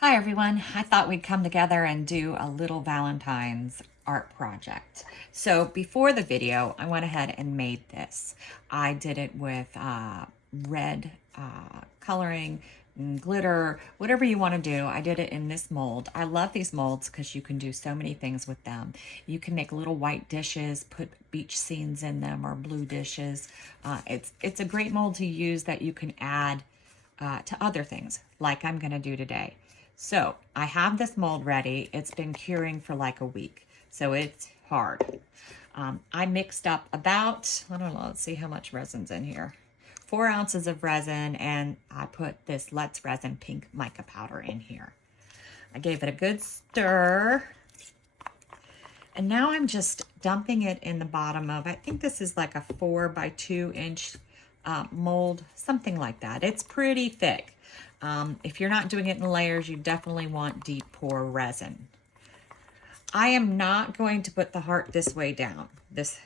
Hi everyone, I thought we'd come together and do a little Valentine's art project. So before the video, I went ahead and made this. I did it with red coloring, glitter, whatever you want to do. I did it in this mold. I love these molds because you can do so many things with them. You can make little white dishes, put beach scenes in them, or blue dishes. It's a great mold to use that you can add to other things like I'm going to do today. So I have this mold ready. It's been curing for like a week, so it's hard. I mixed up about, I don't know, let's see how much resin's in here. 4 ounces of resin, and I put this Let's Resin pink mica powder in here. I gave it a good stir, and now I'm just dumping it in the bottom of, I think this is like a 4 by 2 inch mold, something like that. It's pretty thick. If you're not doing it in layers, you definitely want deep pour resin. I am not going to put the heart this way down,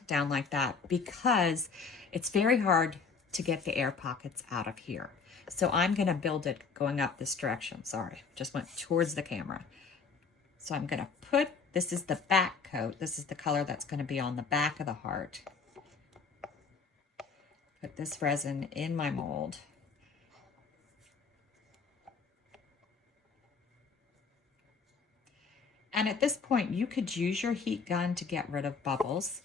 down like that, because it's very hard to get the air pockets out of here. So I'm going to build it going up this direction. Sorry, just went towards the camera. So I'm going to put, this is the back coat. This is the color that's going to be on the back of the heart. Put this resin in my mold. And at this point, you could use your heat gun to get rid of bubbles.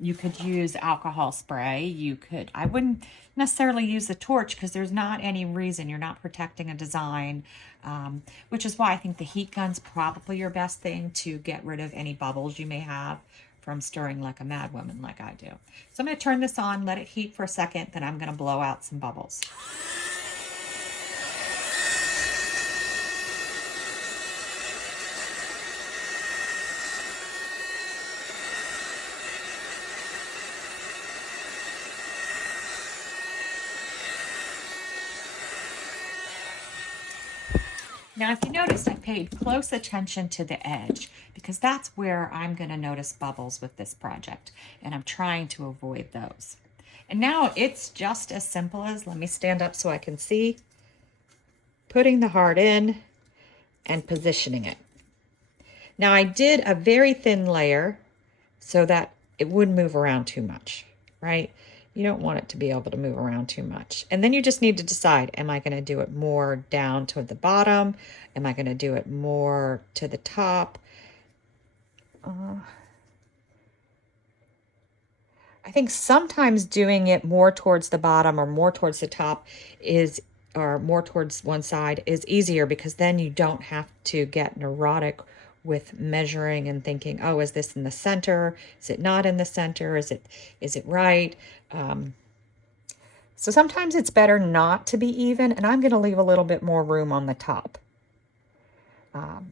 You could use alcohol spray. I wouldn't necessarily use the torch because there's not any reason. You're not protecting a design, which is why I think the heat gun's probably your best thing to get rid of any bubbles you may have from stirring like a mad woman like I do. So I'm going to turn this on, let it heat for a second, then I'm going to blow out some bubbles. Now, if you noticed, I paid close attention to the edge because that's where I'm going to notice bubbles with this project, and I'm trying to avoid those. And now it's just as simple as, let me stand up so I can see, putting the heart in and positioning it. Now, I did a very thin layer so that it wouldn't move around too much, right? You don't want it to be able to move around too much. And then you just need to decide, am I going to do it more down toward the bottom? Am I going to do it more to the top? I think sometimes doing it more towards the bottom or more towards the top or more towards one side is easier because then you don't have to get neurotic with measuring and thinking, oh, is this in the center? Is it not in the center? Is it right? So sometimes it's better not to be even, and I'm going to leave a little bit more room on the top.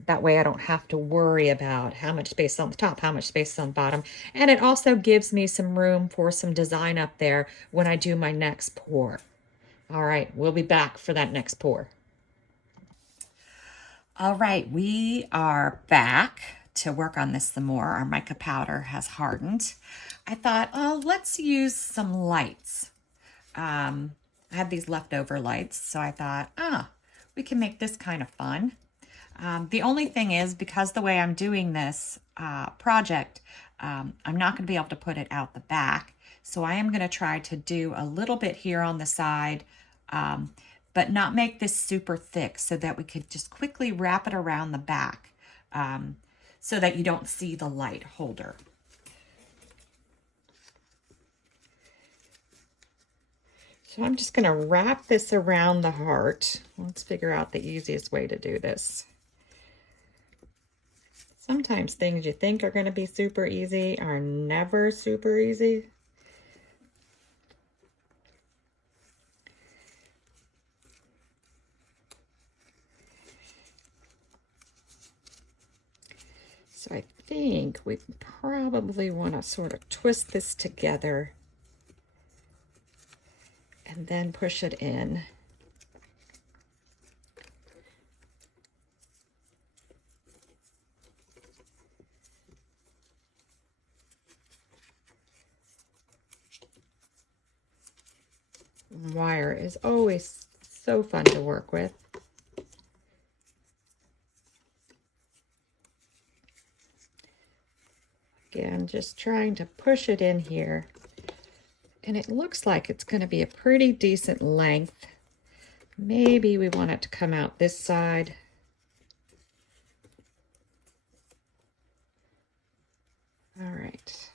That way I don't have to worry about how much space is on the top, how much space is on the bottom. And it also gives me some room for some design up there when I do my next pour. All right, we'll be back for that next pour. All right, we are back to work on this some more. Our mica powder has hardened. I thought, oh, let's use some lights. I had these leftover lights, so I thought, we can make this kind of fun. The only thing is, because the way I'm doing this project, I'm not going to be able to put it out the back. So I am going to try to do a little bit here on the side, but not make this super thick so that we could just quickly wrap it around the back so that you don't see the light holder. So I'm just going to wrap this around the heart. Let's figure out the easiest way to do this. Sometimes things you think are going to be super easy are never super easy. So I think we probably want to sort of twist this together and then push it in. Wire is always so fun to work with. Again, just trying to push it in here. And it looks like it's going to be a pretty decent length. Maybe we want it to come out this side. All right.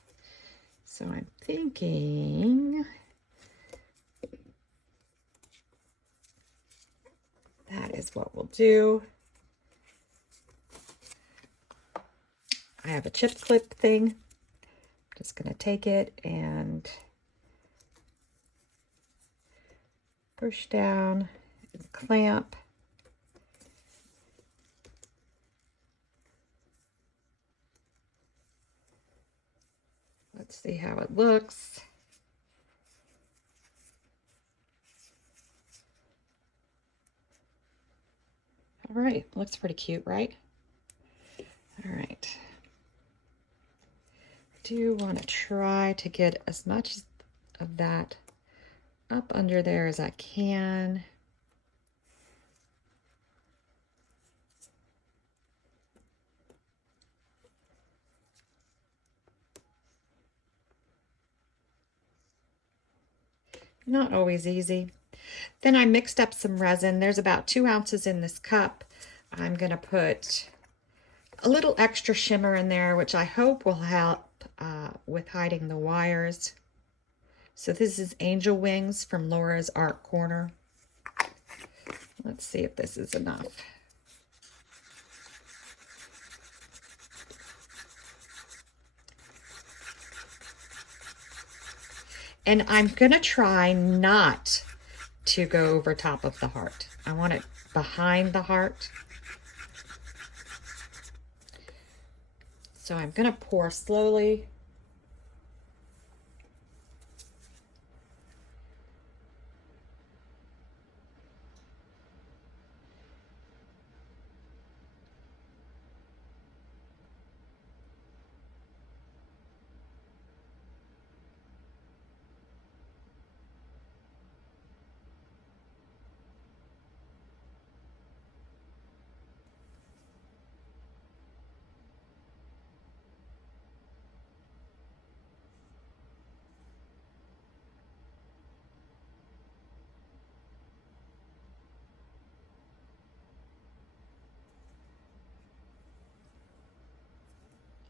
So I'm thinking that is what we'll do. I have a chip clip thing. I'm just going to take it and push down and clamp. Let's see how it looks. All right, looks pretty cute, right? All right. I do want to try to get as much of that up under there as I can. Not always easy. Then I mixed up some resin. There's about 2 ounces in this cup. I'm going to put a little extra shimmer in there, which I hope will help with hiding the wires. So this is Angel Wings from Laura's Art Corner. Let's see if this is enough. And I'm going to try not to go over top of the heart. I want it behind the heart. So I'm going to pour slowly.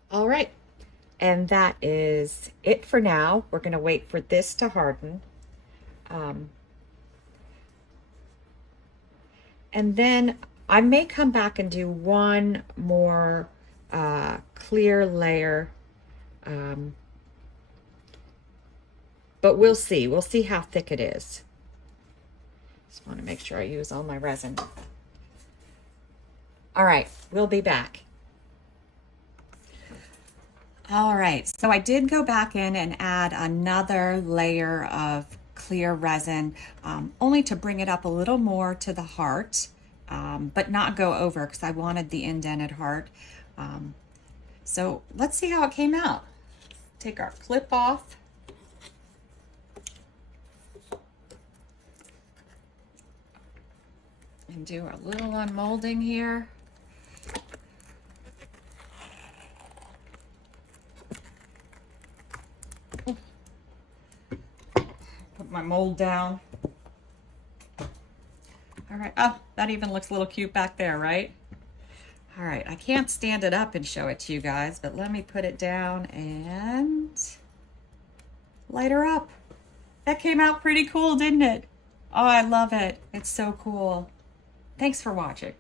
All right, and that is it for now. We're going to wait for this to harden. And then I may come back and do one more clear layer. But we'll see. We'll see how thick it is. Just want to make sure I use all my resin. All right, we'll be back. All right, so I did go back in and add another layer of clear resin, only to bring it up a little more to the heart, but not go over because I wanted the indented heart. So let's see how it came out. Take our clip off. And do a little unmolding here. Put my mold down. All right, oh, that even looks a little cute back there, right? All right, I can't stand it up and show it to you guys, but let me put it down and light her up. That came out pretty cool, didn't it? Oh, I love it. It's so cool. Thanks for watching.